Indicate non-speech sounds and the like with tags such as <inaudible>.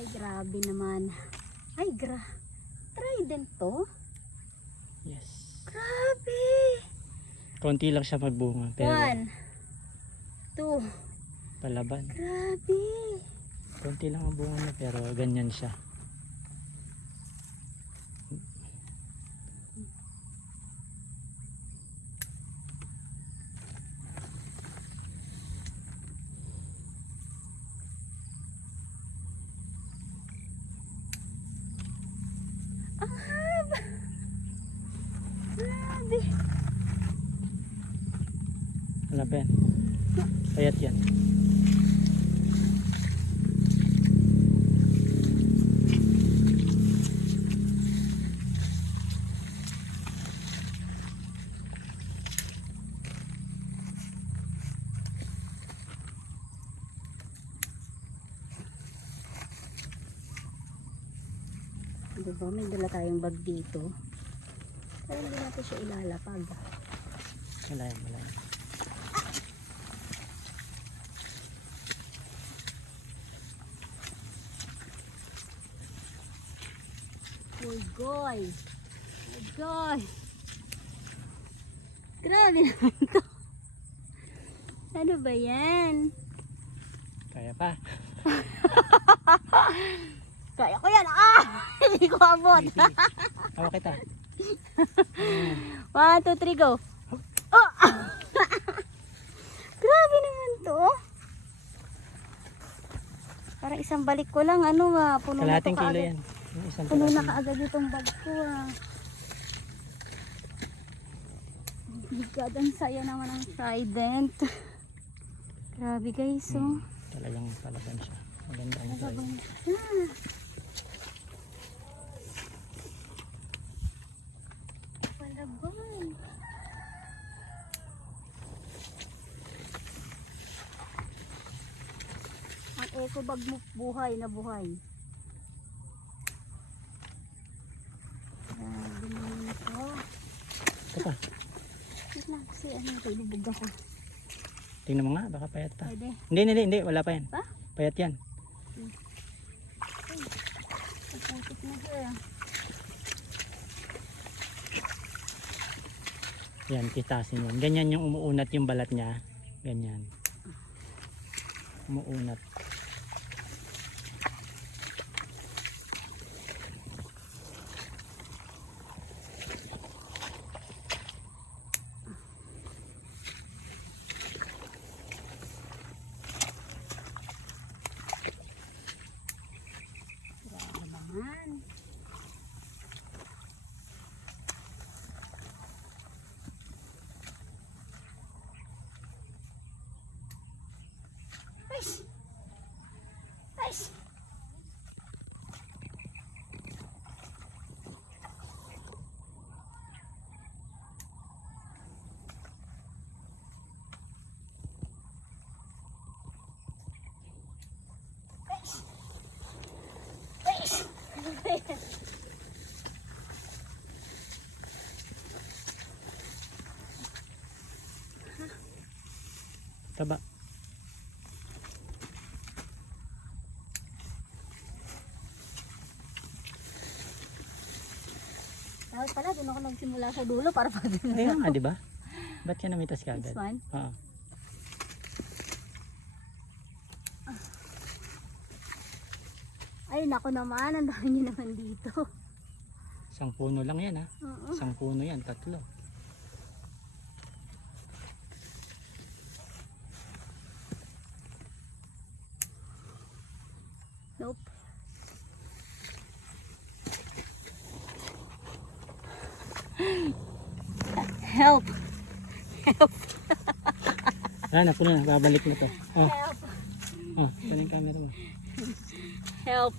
Ay, grabe naman. Ay, gra... Trident to? Yes. Grabe! Konti lang siya magbunga. Pero One. Two. palaban. Grabe! Konti lang ang bunga niya pero ganyan siya. Ang haba! Grabe! Yan. Payat yan. Diba, may dala tayong bag dito. Pero hindi natin siya ilalapag. Wala yan, wala yan. Uy, goy! Uy, goy! Grabe naman to. Ano ba yan? Kaya pa. <laughs> Kaya ko yan! Ah! <laughs> Hindi ko abot. Hawak kita. <laughs> One, two, three, go. Oh! <laughs> Grabe naman to. Parang isang balik ko lang, ano ah, puno na to Kalating kaagad. yan. Yung isang Puno na kalating. kaagad itong bag ko ah. Oh my God, ang saya naman ng trident. Grabe guys, oh. Hmm, Talagang palaban siya. Maganda ang siya. Palaban. Ang eco bag mo buhay na buhay. Grabe naman ito. Ito lang kasi ano ito, ilubog ako. Tingnan mo nga, baka payat pa. Pwede. Hindi, hindi, hindi. Wala pa yan. Pa? Payat yan. Kapatid na siya. Yan, titasin yan. Ganyan yung umuunat yung balat niya. Ganyan. Umuunat. Taba. Tapos pala, doon ako nagsimula sa dulo para <laughs> pag Ayun nga, di ba? Ba't ka namitas ka This agad? one. Oo. Ay, nako naman, ang dami niyo naman dito. Isang puno lang yan ha. Oo. Isang puno yan, tatlo. Nope. Help! Ah, na, puno na. Babalik na to. Oh, Help! oh, yung camera mo. Help!